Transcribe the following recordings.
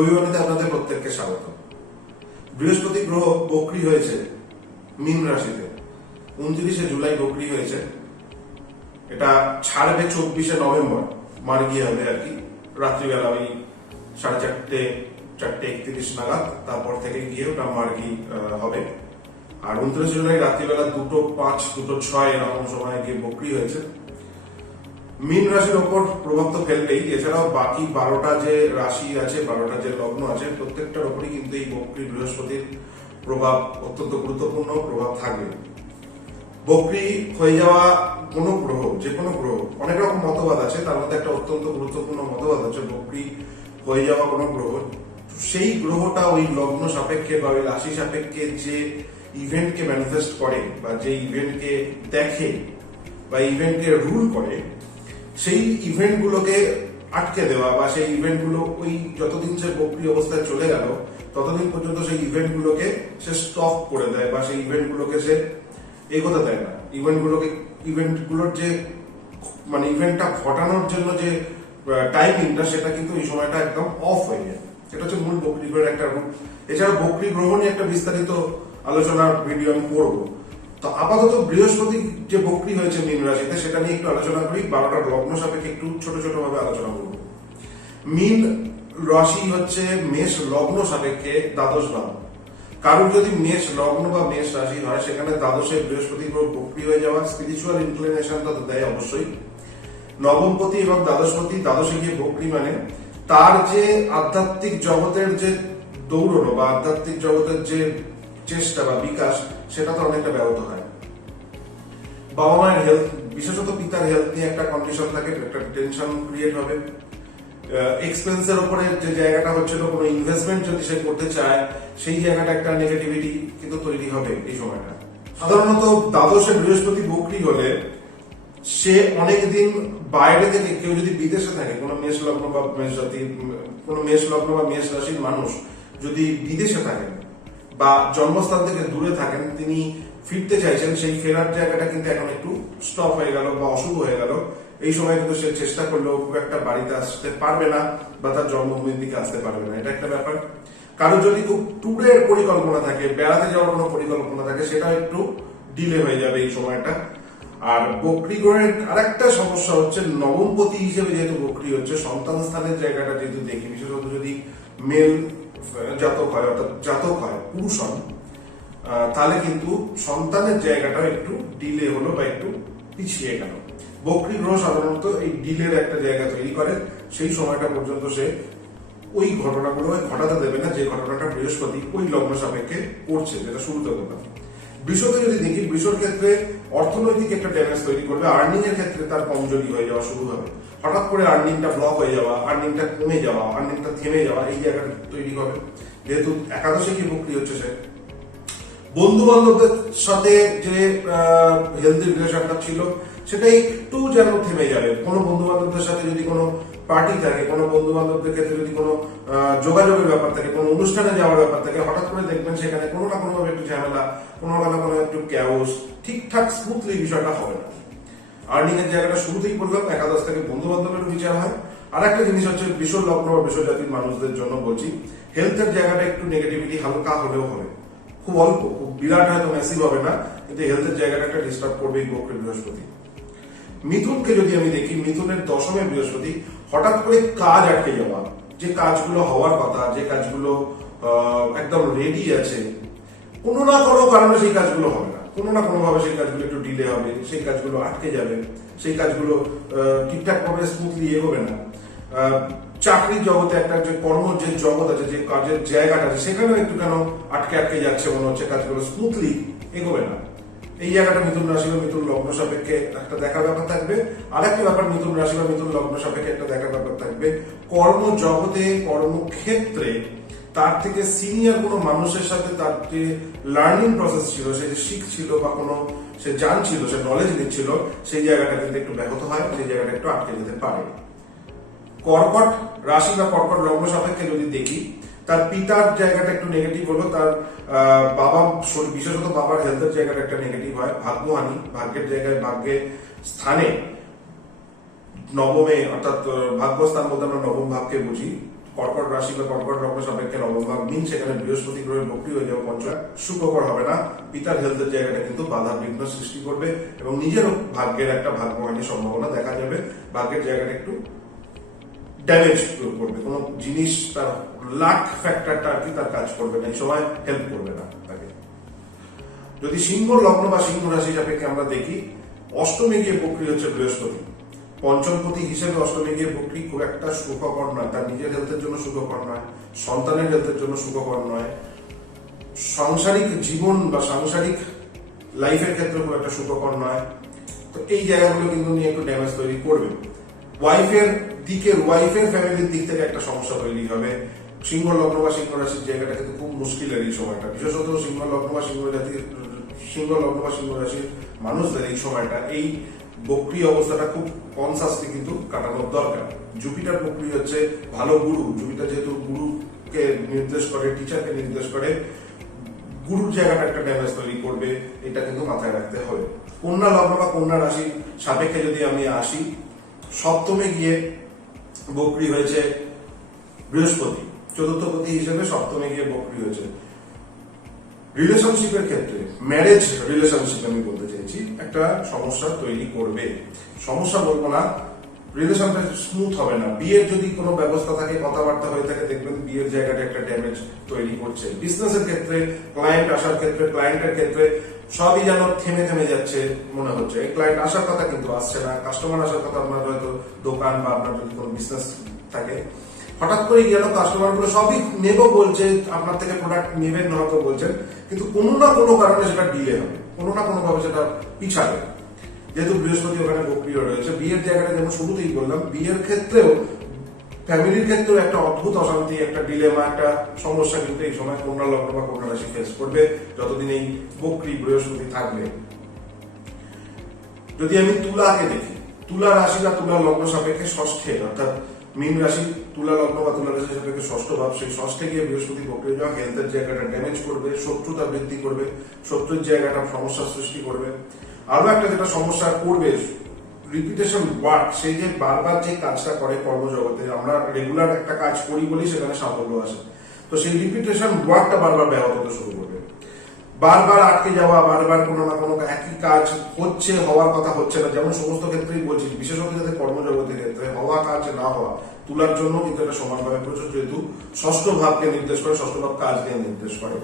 দৈববাণীতে আপনাদের প্রত্যেককে স্বাগত। বৃহস্পতি গ্রহ বক্রী হয়েছে মীন রাশিতে, 29শে জুলাই বক্রী হয়েছে। এটা ছাড়বে 24শে নভেম্বর, মার্গী হবে আর কি, রাত্রিবেলা ওই 4:30 নাগাদ। তারপর থেকে গিয়ে ওটা মার্গী হবে। আর 29শে জুলাই রাত্রিবেলা 2:05 2:06 এরকম সময় গিয়ে বক্রী হয়েছে। মীন রাশির ওপর প্রভাব তো ফেলবেই, এছাড়াও বাকি 12টা যে রাশি আছে, 12টা যে লগ্ন আছে, প্রত্যেকটার ওপরই কিন্তু এই বক্রী বৃহস্পতির প্রভাব অত্যন্ত গুরুত্বপূর্ণ প্রভাব থাকবে। বক্রী হয়ে যাওয়া কোনো গ্রহ, যে কোনো গ্রহ, অনেক রকম মতবাদ আছে, তার মধ্যে একটা অত্যন্ত গুরুত্বপূর্ণ মতবাদ আছে বক্রী হয়ে যাওয়া কোনো গ্রহ, সেই গ্রহটা ওই লগ্ন সাপেক্ষে বা ওই রাশি সাপেক্ষে যে ইভেন্টকে ম্যানিফেস্ট করে বা যে ইভেন্টকে দেখে বা ইভেন্টকে রুল করে, সেই ইভেন্টগুলোকে আটকে দেওয়া বা সেই ইভেন্টগুলো ওই যতদিন সে বক্রী অবস্থায় চলে গেল ততদিন পর্যন্ত সেই ইভেন্টগুলোকে সে স্টপ করে দেয় বা সেই ইভেন্টগুলোকে সে এগোতে দেয় না। ইভেন্টগুলোর যে মানে ইভেন্টটা ঘটানোর জন্য যে টাইমিংটা, সেটা কিন্তু এই সময়টা একদম অফ হয়ে যায়। এটা হচ্ছে মূল বক্রী গ্রহের একটা রূপ। এছাড়া বক্রী গ্রহ নিয়ে একটা বিস্তারিত আলোচনার ভিডিও আমি করবো। তো আপাতত বৃহস্পতি যে বক্রী হয়েছে মীন রাশিতে, সেটা নিয়ে একটু আলোচনা করি। 12টা লগ্ন সাপেক্ষে একটু ছোট ছোট ভাবে আলোচনা করব। মীন রাশি হচ্ছে মেষ লগ্ন সাপেক্ষে দ্বাদশ ভাব। কারণ যদি মেষ লগ্ন বা মেষ রাশি হয়, সেখানে দ্বাদশে বৃহস্পতি বক্রী হয়ে যাওয়া স্পিরিচুয়াল ইনক্লিনেশনটা তো দেয় অবশ্যই। নবমপতি এবং দ্বাদশপতি দ্বাদশে গিয়ে বক্রী মানে তার যে আধ্যাত্মিক জগতের যে দৌড়নো বা আধ্যাত্মিক জগতের যে চেষ্টা বা বিকাশ, সেটা তো অনেকটা ব্যাহত হয়। বাবা মায়ের হেলথ, বিশেষত পিতার হেলথ নিয়ে একটা কন্ডিশন থাকে, একটা টেনশন ক্রিয়েট হবে। এক্সপেন্সের উপরে যে জায়গাটা হচ্ছিল, কোনো ইনভেস্টমেন্ট যদি সে করতে চায়, সেই জায়গাটা একটা নেগেটিভিটি কিন্তু তৈরি হবে এই সময়টা। সাধারণত দ্বাদশে বৃহস্পতি বক্রী হলে সে অনেকদিন বাইরে থেকে, কেউ যদি বিদেশে থাকে, কোনো মেষ লগ্ন বা মেষ জাতি, কোনো মেষ লগ্ন বা মেষ রাশির মানুষ যদি বিদেশে থাকেন বা জন্মস্থান থেকে দূরে থাকেন, তিনি ফিরতে চাইছেন, সেই ফেরার জায়গাটা কিন্তু এখন একটু স্টপ হয়ে গেল বা অশুভ হয়ে গেল। এই সময় কিন্তু সে চেষ্টা করলেও খুব একটা বাড়িতে আসতে পারবে না বা তার জন্মভূমির দিকে আসতে পারবে না, এটা একটা ব্যাপার। কারো যদি খুব ট্যুরের পরিকল্পনা থাকে, বেড়াতে যাওয়ার কোনো পরিকল্পনা থাকে, সেটা একটু ডিলে হয়ে যাবে এই সময়টা। আর বক্রী গ্রহের আরেকটা সমস্যা হচ্ছে, নবমপতি হিসেবে যেহেতু বক্রী হচ্ছে, সন্তান স্থানের জায়গাটা যেহেতু দেখি, বিশেষত যদি মেল জাতক হয়, অর্থাৎ জাতক হয়, পুরুষ হন, তাহলে কিন্তু সন্তানের জায়গাটা একটু ডিলে হলো বা একটু পিছিয়ে গেল। বক্রী গ্রহ সাধারণত এই ডিলের একটা জায়গা তৈরি করে, সেই সময়টা পর্যন্ত সে ওই ঘটনাগুলো ঘটাতে দেবে না যে ঘটনাটা বৃহস্পতি ওই লগ্ন সাপেক্ষে করছে, যেটা শুরুতে বললাম। বৃষকে যদি দেখি, বৃষর ক্ষেত্রে অর্থনৈতিক একটা ড্যামেজ তৈরি করবে। আর্নিং এর ক্ষেত্রে তার কমজোরি হয়ে যাওয়া শুরু হবে। হঠাৎ করে আর্নিংটা ব্লক হয়ে যাওয়া, আর্নিংটা কমে যাওয়া, আর্নিংটা থেমে যাওয়া, এই জায়গাটা তৈরি হবে। যেহেতু একাদশে কি বক্রী হচ্ছে সে, বন্ধু বান্ধবদের সাথে যে হেলদি রিলেশনটা ছিল, সেটা একটু যেন থেমে যাবে। কোনো বন্ধু বান্ধবদের সাথে যদি কোনো পার্টি থাকে, কোনো বন্ধু বান্ধবদের ক্ষেত্রে যদি কোনো যোগাযোগের ব্যাপার থাকে, কোনো অনুষ্ঠানে যাওয়ার ব্যাপার থাকে, হঠাৎ করে দেখবেন সেখানে কোনো না কোনো ভাবে একটু ঝামেলা, কোনো না কোনো একটু ক্যাওস, ঠিকঠাক স্মুথলি বিষয়টা হবে না। আর্নিং এর জায়গাটা শুরুতেই বললাম, একাদশ থেকে বন্ধু বান্ধবের বিচার হয়। আর একটা জিনিস হচ্ছে, বৃষ লগ্ন বা বৃষ জাতির মানুষদের জন্য বলছি, হেলথের জায়গাটা একটু নেগেটিভিটি হালকা হলেও হবে, খুব অল্প, খুব বিরাট হয়তো ম্যাসিভ হবে না, কিন্তু হেলথের জায়গাটা একটা ডিস্টার্ব করবেই বক্রী বৃহস্পতি। মিথুনকে যদি আমি দেখি, মিথুনের দশমে বৃহস্পতি, হঠাৎ করে কাজ আটকে যাওয়া, যে কাজগুলো হওয়ার কথা, যে কাজগুলো একদম রেডি আছে, কোনো না কোনো কারণে সেই কাজগুলো হবে না, কোনো না কোনো ভাবে সেই কাজগুলো একটু ডিলে হবে, সেই কাজগুলো আটকে যাবে, সেই কাজগুলো ঠিকঠাক ভাবে স্মুথলি এগোবে না। চাকরির জগতে একটা যে কর্ম যে জগৎ আছে, যে কাজের জায়গাটা আছে, সেখানেও একটু কেন আটকে আটকে যাচ্ছে মনে হচ্ছে, কাজগুলো স্মুথলি এগোবে না। এই জায়গাটা মিথুন রাশি বা মিথুন লগ্ন সাপেক্ষে একটা দেখার ব্যাপার থাকবে। আর একটা ব্যাপার মিথুন রাশি বা মিথুন লগ্ন সাপেক্ষে একটা দেখার ব্যাপার থাকবে, কর্মজগতে, কর্মক্ষেত্রে তার থেকে সিনিয়র কোনো মানুষের সাথে তার যে লার্নিং প্রসেস ছিল, সে যে শিখছিল বা কোনো সে জানছিল, সে নলেজ নিচ্ছিল, সেই জায়গাটা কিন্তু একটু ব্যাহত হয়, সেই জায়গাটা একটু আটকে যেতে পারে। কর্কট রাশি বা কর্কট লগ্ন সাপেক্ষে যদি দেখি, তার পিতার জায়গাটা একটু নেগেটিভ হলো, তার বাবা, বিশেষত বাবার হেলথের জায়গাটা একটা নেগেটিভ হয়, ভাগ্যহানি, ভাগ্যের জায়গায়, ভাগ্যের স্থানে নবমে, অর্থাৎ ভাগ্যস্থান বলতে আমরা নবম ভাবকে বুঝি, কর্কট রাশি বা কর্কট লগ্ন সাপেক্ষে নবম ভাব মিন, সেখানে বৃহস্পতি গ্রহের বক্রি হয়ে যাবে পঞ্চম, সুখকর হবে না। পিতার হেলথের জায়গাটা কিন্তু বাধা বিঘ্ন সৃষ্টি করবে এবং নিজেরও ভাগ্যের একটা ভাগ্যহানির সম্ভাবনা দেখা যাবে। ভাগ্যের জায়গাটা একটু ড্যামেজ করবে, কোনো জিনিস তার লাক ফ্যাক্টরটা আর কি তার কাজ করবে না, এই সময় হেল্প করবে না তাকে। যদি সিংহ লগ্ন বা সিংহ রাশি সাপেক্ষে আমরা দেখি, অষ্টমে গিয়ে বক্রি হচ্ছে বৃহস্পতি, পঞ্চমপতি হিসেবে অষ্টমে গিয়ে বক্রি খুব একটা সুখকর নয়, তার নিজের হেলথের জন্য সুখকর নয়, সন্তানের হেলথের জন্য সুখকর নয়, সাংসারিক জীবন বা সাংসারিক লাইফের ক্ষেত্রে খুব একটা সুখকর নয়। তো এই জায়গাগুলো কিন্তু নিয়ে একটু ড্যামেজ তৈরি করবে। ওয়াইফের ফ্যামিলির দিক থেকে একটা সমস্যা তৈরি হবে। সিংহ লগ্ন বা সিংহ রাশির জায়গাটা কিন্তু খুব মুশকিলের এই সময়টা, বিশেষত সিংহ লগ্ন বা সিংহ রাশির মানুষদের এই সময়টা, এই বক্রি অবস্থাটা খুব কনসাসলি কিন্তু কাটানোর দরকার। জুপিটার বক্রি হচ্ছে ভালো গুরু, জুপিটার যেহেতু গুরুকে নির্দেশ করে, টিচারকে নির্দেশ করে, গুরুর জায়গাটা একটা ড্যামেজ তৈরি করবে, এটা কিন্তু মাথায় রাখতে হবে। কন্যা লগ্ন বা কন্যা রাশি সাপেক্ষে যদি আমি আসি, সপ্তমে গিয়ে বক্রি হয়েছে বৃহস্পতি, চতুর্থপতি হিসেবে সপ্তমে গিয়ে বক্রি হয়েছে। রিলেশনশিপের ক্ষেত্রে, ম্যারেজ রিলেশনশিপ আমি বলতে চাইছি, একটা সমস্যা তৈরি করবে। সমস্যা বলবো না, রিলেশনটা স্মুথ হবে না। বিয়ের যদি কোনো ব্যবস্থা থাকে, কথাবার্তা হয়ে থাকে, দেখবেন বিয়ের জায়গাটা একটা ড্যামেজ তৈরি করছে। বিজনেসের ক্ষেত্রে, ক্লায়েন্ট আসার ক্ষেত্রে, ক্লায়েন্টের ক্ষেত্রে সবই যেন থেমে থেমে যাচ্ছে মনে হচ্ছে। ক্লায়েন্ট আসার কথা কিন্তু আসছে না, কাস্টমার আসার কথা, আপনার হয়তো দোকান বা আপনার যদি কোনো বিজনেস থাকে, হঠাৎ করে গেল কাস্টমার গুলো সবই নেবো বলছে, আপনার থেকে প্রোডাক্ট নেবেন হয়তো বলছেন, কিন্তু কোনো না কোনো কারণে সেটা ডিলে হবে, কোনো না কোনো ভাবে সেটা পিছাবে। যেহেতু বৃহস্পতি ওখানে বক্রিয় রয়েছে, বিয়ের জায়গাটা যেমন শুরুতেই বললাম, বিয়ের ক্ষেত্রেও ফ্যামিলির ক্ষেত্রেও একটা অদ্ভুত অশান্তি, একটা ডিলেমা, একটা সমস্যা কিন্তু এই সময় কন্যা লগ্ন বা কন্যা রাশি ফেস করবে যতদিন এই বক্রি বৃহস্পতি থাকবে। যদি আমি তুলাকে দেখি, তুলা রাশি বা তুলা লগ্ন সাপেক্ষে ষষ্ঠে, অর্থাৎ মীন রাশি তুলা লগ্ন বা তুলা রাশি সাপেক্ষে ষষ্ঠ ভাব, সেই ষষ্ঠে গিয়ে বৃহস্পতি বক্রিয় যাওয়া হেলথের জায়গাটা ড্যামেজ করবে, শত্রুতা বৃদ্ধি করবে, শত্রুর জায়গাটা সমস্যা সৃষ্টি করবে। আরো একটা যেটা সমস্যা করবে, রিপিটেশন ওয়ার্ক, সেই যে বারবার যে কাজটা করে কর্মজগতে, আমরা রেগুলার একটা কাজ করি বলেই সেখানে সাফল্য আসে, তো সেই রিপিটেশন ওয়ার্কটা বারবার ব্যাহত হতে শুরু করবে। বারবার আটকে যাওয়া, বারবার কোনো না কোনো একই কাজ হচ্ছে, হওয়ার কথা হচ্ছে না, যেমন সমস্ত ক্ষেত্রেই বলছি, বিশেষত যাতে কর্মজগতের ক্ষেত্রে হওয়া কাজ না হওয়া, তুলার জন্য কিন্তু এটা সমানভাবে প্রযোজ্য, যেহেতু ষষ্ঠ ভাবকে নির্দেশ করে, ষষ্ঠ ভাব কাজকে নির্দেশ করে।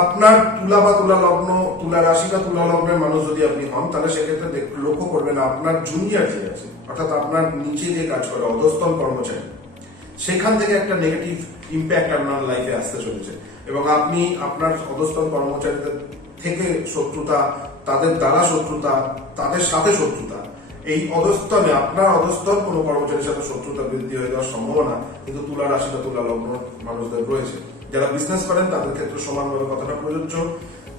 আপনার তুলা বা তুলা লগ্ন, তুলা রাশি বা তুলা লগ্নের মানুষ যদি আপনি হন, তাহলে সেক্ষেত্রে লক্ষ্য করবেন আপনার জুনিয়র যে আছে, অর্থাৎ আপনার নিচে যে কাজ করে অধস্তন কর্মচারী, সেখান থেকে একটা নেগেটিভ ইম্প্যাক্ট আপনার লাইফে আসতে চলেছে এবং আপনি আপনার অধস্তন কর্মচারীদের থেকে শত্রুতা, তাদের দ্বারা শত্রুতা, তাদের সাথে শত্রুতা, এই অধস্তনে আপনার অধস্তন কোনো কর্মচারীর সাথে শত্রুতা বৃদ্ধি হয়ে যাওয়ার সম্ভাবনা কিন্তু তুলা রাশি বা তুলা লগ্ন মানুষদের রয়েছে। যারা বিজনেস করেন তাদের ক্ষেত্রে সমানভাবে কথাটা প্রযোজ্য,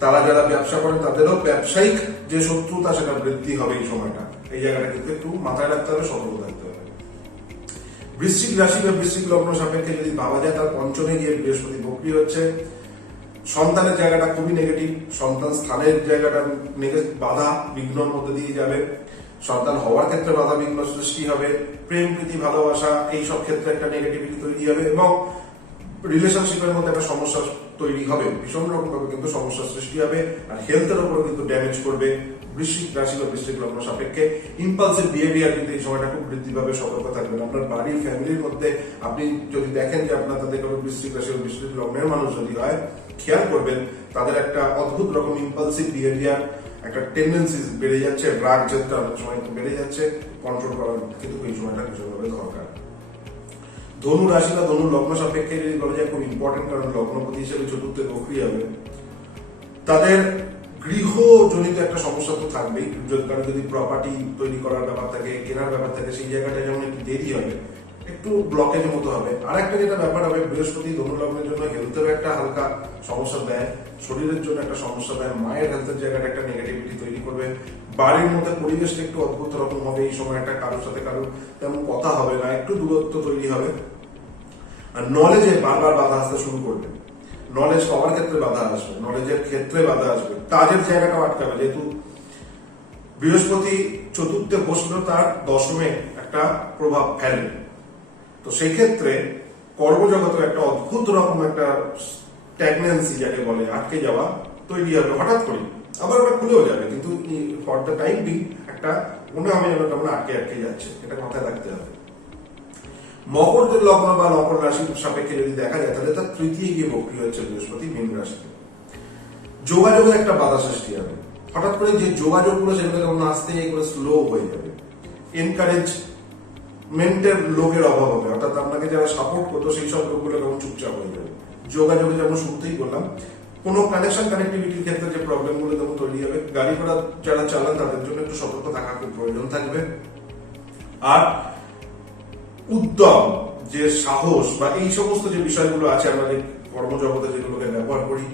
তারা যারা ব্যবসা করেন তাদেরও ব্যবসায়িক যে শত্রুতা সেটা বৃদ্ধি হবে এই সময়টা। এই জায়গাটা কিন্তু একটু মাথায় রাখতে হবে, সতর্ক থাকতে হবে। বৃশ্চিক রাশি বা বৃশ্চিক লগ্ন সাপেক্ষে যদি ভাবা যায়, তার পঞ্চমে গিয়ে বৃহস্পতি বক্রি হচ্ছে। সন্তানের জায়গাটা খুবই নেগেটিভ, সন্তান স্থানের জায়গাটা বাধা বিঘ্নর মধ্যে দিয়ে যাবে, সন্তান হওয়ার ক্ষেত্রে বাধা বিঘ্ন সৃষ্টি হবে, প্রেম প্রীতি ভালোবাসা এইসব ক্ষেত্রে একটা নেগেটিভিটি তৈরি হবে এবং রিলেশনশিপের মধ্যে একটা সমস্যা তৈরি হবে, ভীষণ রকম ভাবে কিন্তু সমস্যার সৃষ্টি হবে আর হেলথের উপরে কিন্তু ড্যামেজ করবে। বৃশ্চিক রাশি বা বৃশ্চিক লগ্ন সাপেক্ষে ইম্পালসিভ বিহেভিয়ার কিন্তু এই সময়টা খুব বৃদ্ধি পাবে, সতর্ক থাকবেন। আপনার বাড়ির ফ্যামিলির মধ্যে আপনি যদি দেখেন যে আপনার তাদের কোনো বৃশ্চিক রাশি বা বৃশ্চিক লগ্নের মানুষ যদি হয়, খেয়াল করবেন তাদের একটা অদ্ভুত রকম ইম্পালসিভ বিহেভিয়ার, একটা টেন্ডেন্সি বেড়ে যাচ্ছে, রাগ জেদটা অনেক সময় বেড়ে যাচ্ছে, কন্ট্রোল করার কিন্তু এই সময়টা ভীষণভাবে দরকার। ধনু রাশি বা ধনু লগ্ন সাপেক্ষে যদি বলা যায় খুব ইম্পর্টেন্ট, কারণ লগ্নপতি হিসেবে চতুর্থে বক্রি হবে, তাদের গৃহজনিত একটা সমস্যা তো থাকবেই, কারণ যদি প্রপার্টি তৈরি করার ব্যাপার থাকে, কেনার ব্যাপার থাকে, সেই জায়গাটা যেমন একটু দেরি হবে, একটু ব্লকেজ মতো হবে। আর একটা যেটা ব্যাপার হবে, বৃহস্পতি ধনু লগ্নের জন্য হেলথের একটা হালকা সমস্যা দেয়, শরীরের জন্য একটা সমস্যা দেয়, মায়ের হেলথের জায়গাটা একটা নেগেটিভিটি তৈরি করবে, বাড়ির মধ্যে পরিবেশটা একটু অদ্ভুত রকম হবে এই সময়, একটা কারোর সাথে কারোর তেমন কথা হবে না, একটু দূরত্ব তৈরি হবে আর নলেজে বারবার বাধা আসতে শুরু করবে, নলেজ পাওয়ার ক্ষেত্রে বাধা আসবে, নলেজের ক্ষেত্রে বাধা আসবে, কাজের জায়গাটাও আটকাবে, যেহেতু বৃহস্পতি চতুর্থে বসলেও তার দশমে একটা প্রভাব ফেলবে। তো সেই ক্ষেত্রে কর্মজগতে একটা অদ্ভুত রকম একটা স্ট্যাগন্যান্সি যাকে বলে, আটকে যাওয়া তৈরি হবে হঠাৎ করে, আবার ওটা খুলেও যাবে, কিন্তু ফর দ্য টাইম বিং একটা মনে হবে যেন আমরা আটকে আটকে যাচ্ছে, এটা মাথায় রাখতে হবে। মকর লগ্ন বা মকর রাশির সাপেক্ষে যদি দেখা যায়, তাহলে তার তৃতীয় গিয়ে বক্রি হচ্ছে বৃহস্পতি মীন রাশিতে। যোগাযোগের একটা বাধা সৃষ্টি হবে, হঠাৎ করে যে যোগাযোগগুলো সেগুলো কেমন আস্তে করে স্লো হয়ে যাবে, এনকারেজমেন্টের লোকের অভাব হবে, অর্থাৎ আপনাকে যারা সাপোর্ট করতো সেই সব লোকগুলো কেমন চুপচাপ হয়ে যাবে। যোগাযোগে যেমন শুরুতেই বললাম, কোনো কানেক্টিভিটির ক্ষেত্রে যে প্রবলেমগুলো যেমন তৈরি হবে, গাড়ি ঘোড়া যারা চালান তাদের জন্য একটু সতর্ক থাকা খুব প্রয়োজন থাকবে। আর উদ্যম, যে সাহস বা এই সমস্ত যে বিষয়গুলো আছে আমাদের কর্মজগতে যেগুলোকে ব্যবহার করি,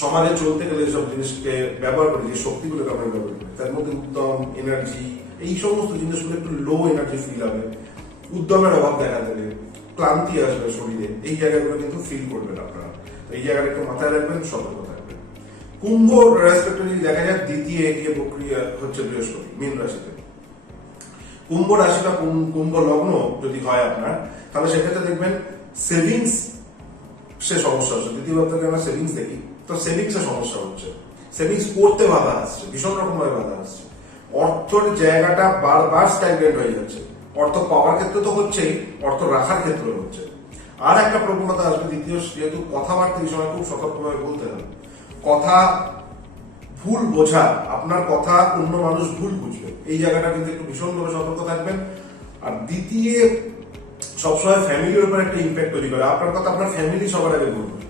সমাজে চলতে গেলে সব জিনিসকে ব্যবহার করি, যে শক্তিগুলোকে আমরা ব্যবহার করি, তার মধ্যে উদ্যম, এনার্জি, এই সমস্ত জিনিসগুলো একটু লো এনার্জি ফিল হবে, উদ্যমের অভাব দেখা দেবে, ক্লান্তি আসবে শরীরে, এই জায়গাগুলো কিন্তু ফিল করবেন আপনারা। এই জায়গাটা একটু মাথায় রাখবেন, সতর্ক থাকবেন। কুম্ভ রেসপেক্টিভলি দেখা যায় দ্বিতীয় এগিয়ে প্রক্রিয়া হচ্ছে বৃহস্পতি মীন রাশিতে। কুম্ভ রাশি বা কুম্ভ লগ্ন যদি হয় আপনার, তাহলে সেক্ষেত্রে দেখবেন সেভিংস সে সমস্যা হচ্ছে। দ্বিতীয় ভাবে আমরা সেভিংস দেখি, তো সেভিংস এর সমস্যা হচ্ছে, সেভিংস করতে বাধা আসছে, ভীষণ রকম ভাবে বাধা আসছে, অর্থের জায়গাটা বারবার স্ট্যাগনেট হয়ে যাচ্ছে। অর্থ পাওয়ার ক্ষেত্রে তো হচ্ছেই, অর্থ রাখার ক্ষেত্রে হচ্ছে। আর একটা প্রবণতা আসবে দ্বিতীয়, যেহেতু কথাবার্তা এই সময় খুব সতর্কভাবে বলতে হবে। কথা ভুল বোঝা, আপনার কথা অন্য মানুষ ভুল বুঝবে, এই জায়গাটা কিন্তু একটু ভীষণভাবে সতর্ক থাকবেন। আর দ্বিতীয় সবসময় ফ্যামিলির উপর একটা ইম্প্যাক্ট তৈরি করে, আপনার কথা আপনার ফ্যামিলি সবার আগে ভুল বুঝবে,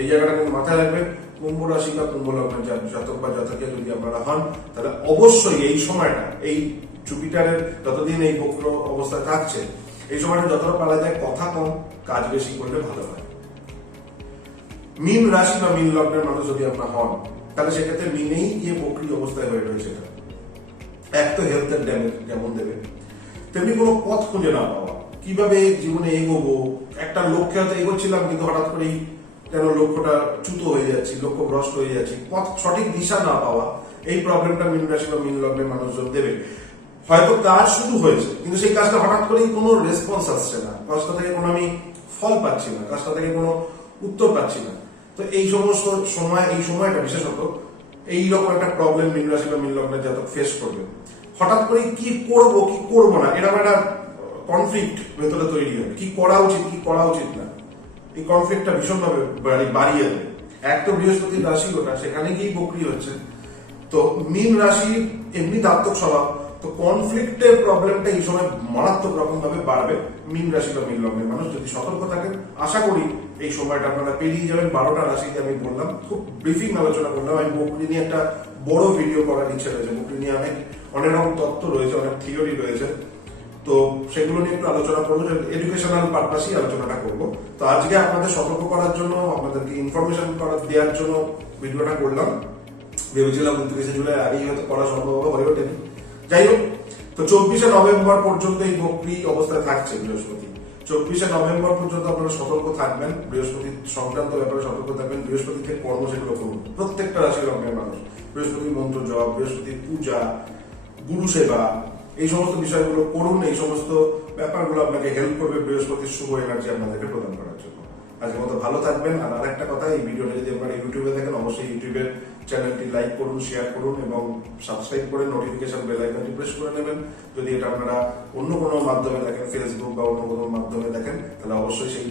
এই জায়গাটা কিন্তু মাথায় রাখবেন। কুম্ভ রাশি বা কুম্ভ লগ্নের জাতক বা জাতকে যদি আপনারা হন, তাহলে অবশ্যই এই সময়টা, এই জুপিটারের যতদিন এই বক্র অবস্থায় থাকছে, এই সময়টা যতটা পারা যায় কথা কম, কাজ বেশি করলে ভালো হয়। মীন রাশি বা মীন লগ্নের মানুষ যদি আপনার হন, তাহলে সেক্ষেত্রে মিনেই গিয়ে বক্রি অবস্থায় হয়ে রয়েছে। এক তো হেলথের ড্যামেজ যেমন দেবে, তেমনি কোনো পথ খুঁজে না পাওয়া, কিভাবে জীবনে এগোবো, একটা লক্ষ্যে হয়তো এগোচ্ছিলাম কিন্তু হঠাৎ করেই যেন লক্ষ্যটা চ্যুত হয়ে যাচ্ছি, লক্ষ্য ভ্রষ্ট হয়ে যাচ্ছি, পথ সঠিক দিশা না পাওয়া, এই প্রবলেমটা মীন রাশি বা মীন লগ্নের মানুষজন দেবে। হয়তো কাজ শুরু হয়েছে কিন্তু সেই কাজটা হঠাৎ করেই কোনো রেসপন্স আসছে না, কাজটা থেকে কোনো আমি ফল পাচ্ছি না, কাজটা থেকে কোনো উত্তর পাচ্ছি না। তো এই সমস্ত সময়, এই সময়টা বিশেষত এইরকম একটা প্রবলেম মীন রাশি বা মীন লগ্নের জাতক ফেস করবে। হঠাৎ করে কি করব কি করব না, এরকম একটা কনফ্লিক্ট ভেতরে তৈরি হবে, কি করা উচিত কি করা উচিত না, এই কনফ্লিক্টটা ভীষণভাবে বাড়িয়ে দেবে। এক তো বৃহস্পতির রাশি ওটা, সেখানে গিয়েই বক্রি হচ্ছে। তো মীন রাশি এমনি দাত্তক স্বভাব, তো কনফ্লিক্টের প্রবলেমটা এই সময় মারাত্মক রকম ভাবে বাড়বে। মীন রাশি বা মীন লগ্নের মানুষ যদি সতর্ক থাকেন, আশা করি এই সময়টা আপনারা পেরিয়ে যাবেন। 12টা রাশিতে আমি বললাম, খুব ব্রিফিং আলোচনা করলাম। আমি বকরি নিয়ে একটা বড় ভিডিও করার ইচ্ছে রয়েছে, বকরি নিয়ে অনেক রকম তত্ত্ব রয়েছে, অনেক থিওরি রয়েছে, তো সেগুলো নিয়ে একটু আলোচনা করবো, এডুকেশনাল পারপাসই আলোচনাটা করবো। তো আজকে আপনাদের সতর্ক করার জন্য, আপনাদেরকে ইনফরমেশন দেওয়ার জন্য ভিডিওটা করলাম। ভেবেছিলাম 29শে জুলাই আগেই হয়তো করা সম্ভব হয়ে ওঠেনি, যাই হোক। তো 24শে নভেম্বর পর্যন্ত এই বক্রি অবস্থায় থাকছে বৃহস্পতি। 24শে নভেম্বর পর্যন্ত আপনারা সতর্ক থাকবেন, বৃহস্পতি সংক্রান্ত ব্যাপারে সতর্ক থাকবেন। বৃহস্পতিকে কর্ম সেগুলো করুন, প্রত্যেকটা রাশির লগ্নের মানুষ বৃহস্পতির মন্ত্র জপ, বৃহস্পতির পূজা, গুরু সেবা, এই সমস্ত বিষয়গুলো করুন। এই সমস্ত ব্যাপারগুলো আপনাকে হেল্প করবে বৃহস্পতির শুভ এনার্জি আপনাদেরকে প্রদান করার জন্য। আজকের মতো ভালো থাকবেন। আর আরেকটা কথা, এই ভিডিওটা যদি আপনারা ইউটিউবে দেখেন, অবশ্যই ইউটিউবের চ্যানেলটি লাইক করুন, শেয়ার করুন এবং সাবস্ক্রাইব করে নোটিফিকেশন বেল আইকনটি প্রেস করে নেবেন। যদি এটা আপনারা অন্য কোনো মাধ্যমে দেখেন, ফেসবুক বা অন্য কোনো মাধ্যমে দেখেন, তাহলে অবশ্যই সেই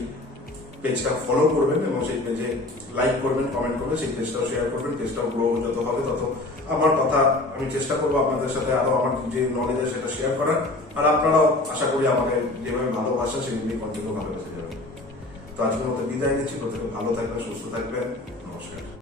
পেজটা ফলো করবেন এবং সেই পেজে লাইক করবেন, কমেন্ট করবেন, সেই পেজটাও শেয়ার করবেন। পেজটাও গ্রো যত হবে তত আমার কথা আমি চেষ্টা করবো আপনাদের সাথে আরো আমার যে নলেজ আছে সেটা শেয়ার করার। আর আপনারাও আশা করি আমাকে যেভাবে ভালোবাসেন সেগুলি কন্টিনিউ ভালোবাসে যাবেন। তো আজকের মতো বিদায় নিচ্ছি। প্রত্যেকে ভালো থাকবেন, সুস্থ থাকবেন। নমস্কার।